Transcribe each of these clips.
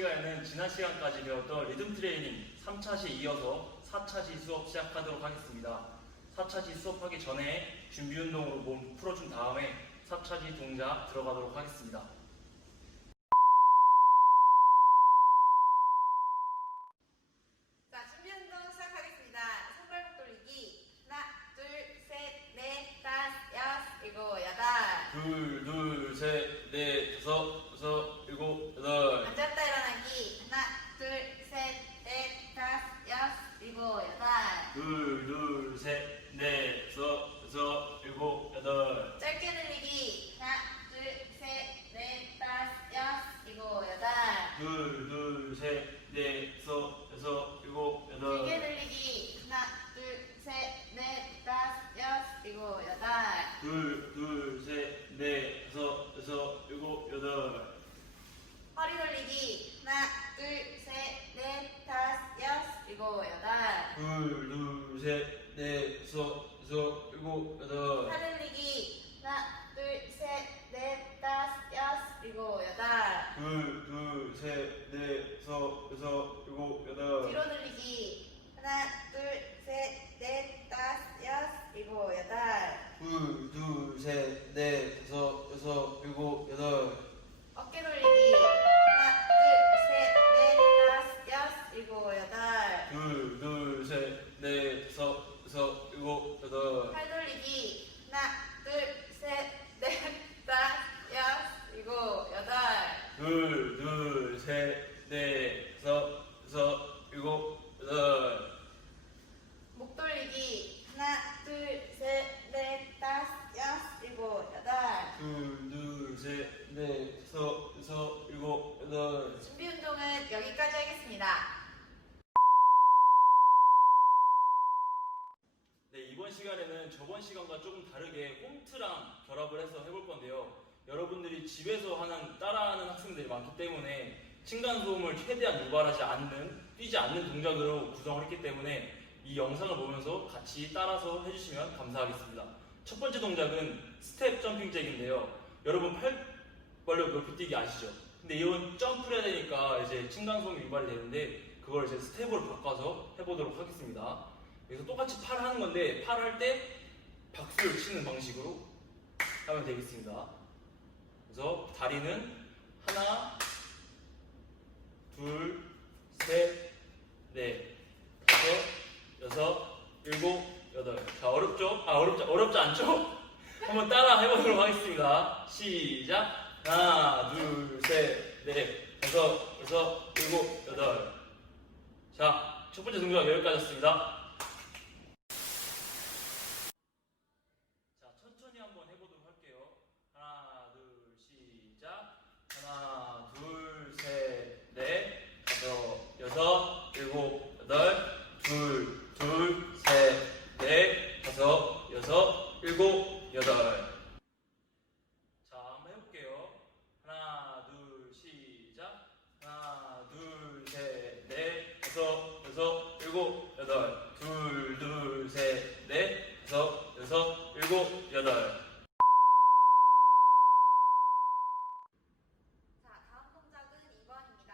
이번에는 지난 시간까지 배웠던 리듬 트레이닝 3차시 이어서 4차시 수업 시작하도록 하겠습니다. 4차시 수업하기 전에 준비 운동으로 몸 풀어준 다음에 4차시 동작 들어가도록 하겠습니다. 자, 준비 운동 시작하겠습니다. 손발목 돌리기. 하나, 둘, 셋, 넷, 다섯, 여섯, 일곱, 여덟. 둘, 둘, 셋, 넷, 다섯, 여섯, 일곱, 여덟. 앉았다 일어나기. 하나, 둘, 셋, 넷, 다섯, 여섯, 일곱, 여덟. 둘, 둘, 셋, 넷, 다섯, 여섯, 일곱, 여덟. 짧게 늘리기. 하나, 둘, 셋, 넷, 다섯, 여섯, 일곱, 여덟. 둘, 둘, 셋, 넷, 다섯, 여섯, 일곱, 길게 여덟. 늘리기. 하나, 둘, 셋, 넷, 다섯, 여섯, 일곱, 여덟. 둘, 둘, 셋, 넷, 다섯, 여섯, 일곱, 여덟. 허리 돌리기. 하나, 둘, 셋, 넷, 다섯, 여섯, 일곱, 여덟. 둘, 둘, 셋, 넷, 다섯, 여덟. 팔 늘리기. 하나, 둘, 셋, 넷, 다섯, 여섯, 일곱, 여덟. 둘, 둘, 셋, 넷, 다섯, 여섯, 일곱, 여덟. 뒤로 늘리기. 하나, 둘, 셋, 넷, 다섯, 여섯, 일곱, 여덟. 둘, 둘, 셋, 넷, 다섯, 여섯, 일곱, 여덟. 어깨 돌리기. 하나, 둘, 셋, 넷, 다섯, 여섯, 일곱, 여덟. 둘, 둘, 셋, 넷, 다섯, 여섯, 일곱, 여덟. 팔 돌리기. 하나, 둘, 셋, 넷, 다섯, 여섯, 일곱, 여덟. 둘, 둘, 셋, 넷, 다섯, 여섯, 일곱, 여덟. 목 돌리기. 하나, 둘, 셋, 넷, 다섯, 여섯, 일곱, 여덟. 둘, 둘, 셋, 넷, 다섯, 여섯, 일곱, 여덟. 준비 운동은 여기까지 하겠습니다. 네, 이번 시간에는 저번 시간과 조금 다르게 홈트랑 결합을 해서 해볼 건데요. 여러분들이 집에서 하는, 따라하는 학생들이 많기 때문에 층간소음을 최대한 유발하지 않는, 뛰지 않는 동작으로 구성을 했기 때문에 이 영상을 보면서 같이 따라서 해주시면 감사하겠습니다. 첫 번째 동작은 스텝 점핑 잭인데요. 여러분 팔 벌려 높이 뛰기 아시죠? 근데 이건 점프를 해야 되니까 이제 층간소음이 유발이 되는데 그걸 이제 스텝으로 바꿔서 해보도록 하겠습니다. 그래서 똑같이 팔 하는 건데 팔 할 때 박수를 치는 방식으로 하면 되겠습니다. 그래서 다리는 하나, 둘, 셋, 넷, 다섯, 여섯, 일곱, 여덟. 자 어렵죠? 아 어렵지 어렵지 않죠? 한번 따라 해보도록 하겠습니다. 시작. 하나, 둘, 셋, 넷, 다섯, 여섯, 일곱, 여덟. 자, 첫 번째 동작 여기까지였습니다. 자, 천천히 한번 해보도록 할게요. 하나, 둘, 시작. 하나, 둘, 셋, 넷, 다섯, 여섯, 일곱, 여덟. 둘, 둘, 셋, 넷, 다섯, 여섯, 일곱, 여덟. 자, 한번 해볼게요. 하나, 둘, 시작. 하나, 둘, 셋, 넷, 다섯, 여섯, 일곱, 여덟. 둘, 둘, 셋, 넷, 다섯, 여섯, 일곱, 여덟. 자, 다음 동작은 2번입니다.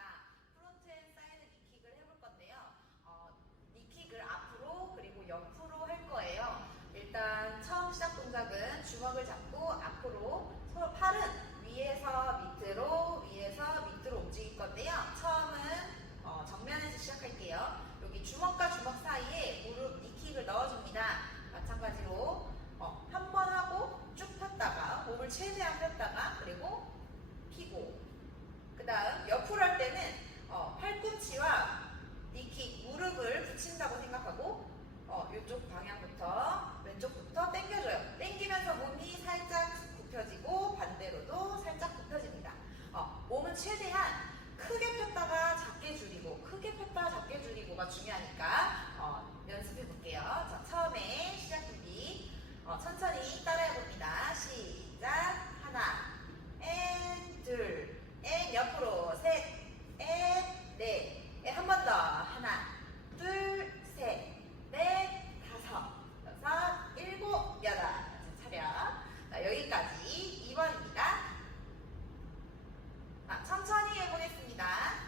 프론트앤 사이드 니킥을 해볼 건데요. 어, 니킥을 앞으로 그리고 옆으로 할 거예요. 일단 처음 시작 동작은 주먹을 잡고 앞으로 서로 팔은 위에서 밑으로 위에서 밑으로 움직일 건데요. 처음은 어, 정면에서 시작할게요. 여기 주먹과 주먹 사이에 무릎 니킥을 넣어줍니다. 마찬가지로 어, 한 번 하고 쭉 폈다가 몸을 최대한 폈다가 그리고 피고 그 다음 옆으로 할 때는 어, 팔꿈치와 니킥 무릎을 붙인다고 생각하고 어, 이쪽 방향부터 왼쪽부터 당겨줘요. 당기면서 몸이 살짝 굽혀지고 반대로도 살짝 굽혀집니다. 어, 몸은 최대한 크게 폈다가 작게 줄이고 크게 폈다가 작게 줄이고가 중요하니까 어, 연습해 볼게요. 자, 처음에 시작 준비 어, 천천히 따라해 봅니다. 시작 하나 앤 둘, 앤 옆으로 셋, 앤 넷, 한 번 더 하나, 둘, 셋, 넷, 다섯, 여섯, 일곱, 여덟. 자, 차렷. 자, 여기까지 2번입니다. 아, 천천히 해보겠습니다.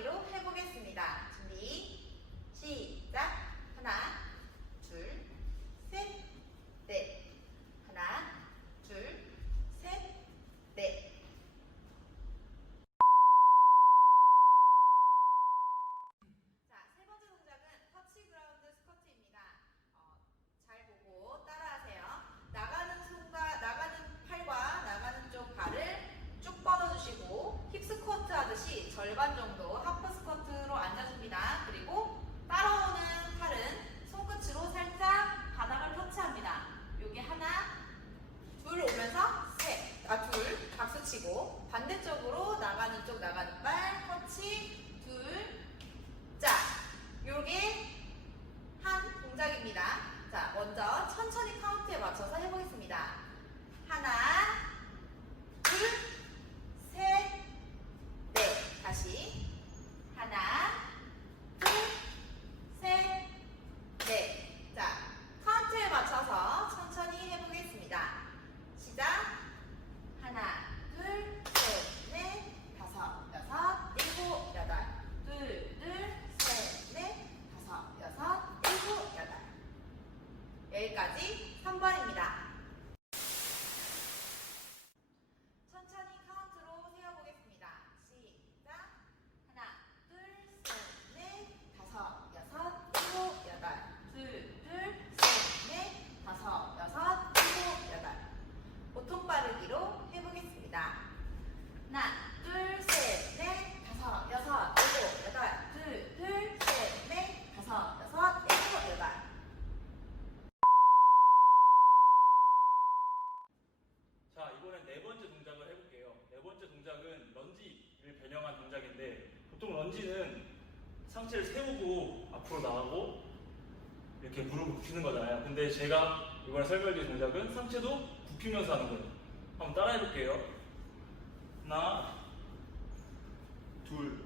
빠르기로 해보겠습니다. 준비, 시작. 하나, 둘, 셋, 넷. 하나, 둘, 셋, 넷. 자, 세 번째 동작은 터치 그라운드 스쿼트입니다. 어, 잘 보고 따라하세요. 나가는 손과 나가는 팔과 나가는 쪽 발을 쭉 뻗어주시고 힙 스쿼트 하듯이 절반 정도 하프 스쿼트로 앉아줍니다. 그리고 따라오는 팔은 손끝으로 살짝 바닥을 터치합니다. 여기 하나, 둘 오면서 셋, 아 둘 박수 치고 반대쪽으로 나가는 쪽 나가는 발 터치 둘, 자 요게 한 동작입니다. 자 먼저 천천히 카운트에 맞춰서 해보겠습니다. 하나, 둘, 셋, 넷 다시 하나, 둘, 셋, 넷. 자 카운트에 맞춰서 천천히 해보겠습니다. 시작. 하나, 둘, 셋, 넷, 다섯, 여섯, 일곱, 여덟. 둘, 둘, 셋, 넷, 다섯, 여섯, 일곱, 여덟. 여기까지 3번입니다. 천천히 카운트로 세어보겠습니다. 시작. 하나, 둘, 셋, 넷, 다섯, 여섯, 일곱, 여덟. 둘, 둘, 셋, 넷, 다섯, 여섯, 일곱, 여덟. 보통 빠르기로 해보겠습니다. 하나, 둘, 셋, 넷, 다섯, 여섯, 일곱, 여덟. 둘, 둘, 셋, 넷, 다섯, 여섯, 일곱, 여덟. 자, 이번엔 네 번째 동작을 해볼게요. 네 번째 동작은 런지를 변형한 동작인데 보통 런지는 상체를 세우고 앞으로 나가고 이렇게 무릎을 굽히는 거잖아요. 근데 제가 이번에 설명드릴 동작은 상체도 굽히면서 하는 거예요. 한번 따라 해볼게요. 하나, 둘.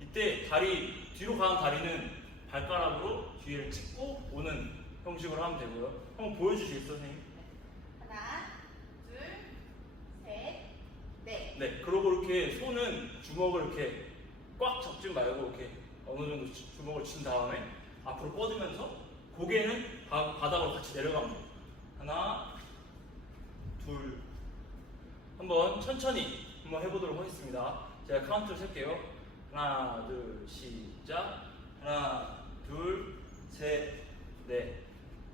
이때 다리 뒤로 가는 다리는 발가락으로 뒤를 찍고 오는 형식으로 하면 되고요. 한번 보여주시겠어요, 선생님? 하나, 둘, 셋, 넷. 네, 그리고 이렇게 손은 주먹을 이렇게 꽉 잡지 말고 이렇게 어느 정도 주- 주먹을 친 다음에 앞으로 뻗으면서 고개는 바, 바닥으로 같이 내려갑니다. 하나, 둘. 한번 천천히 한번 해보도록 하겠습니다. 제가 카운트를 셀게요. 하나, 둘, 시작. 하나, 둘, 셋, 넷.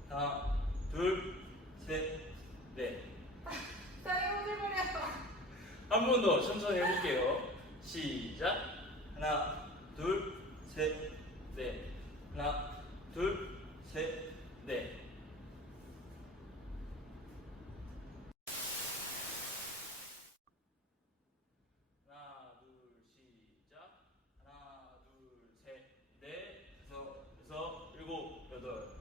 하나, 둘, 셋, 넷. 자, 힘들거려요. 한번 더 천천히 해볼게요. 시작. 하나,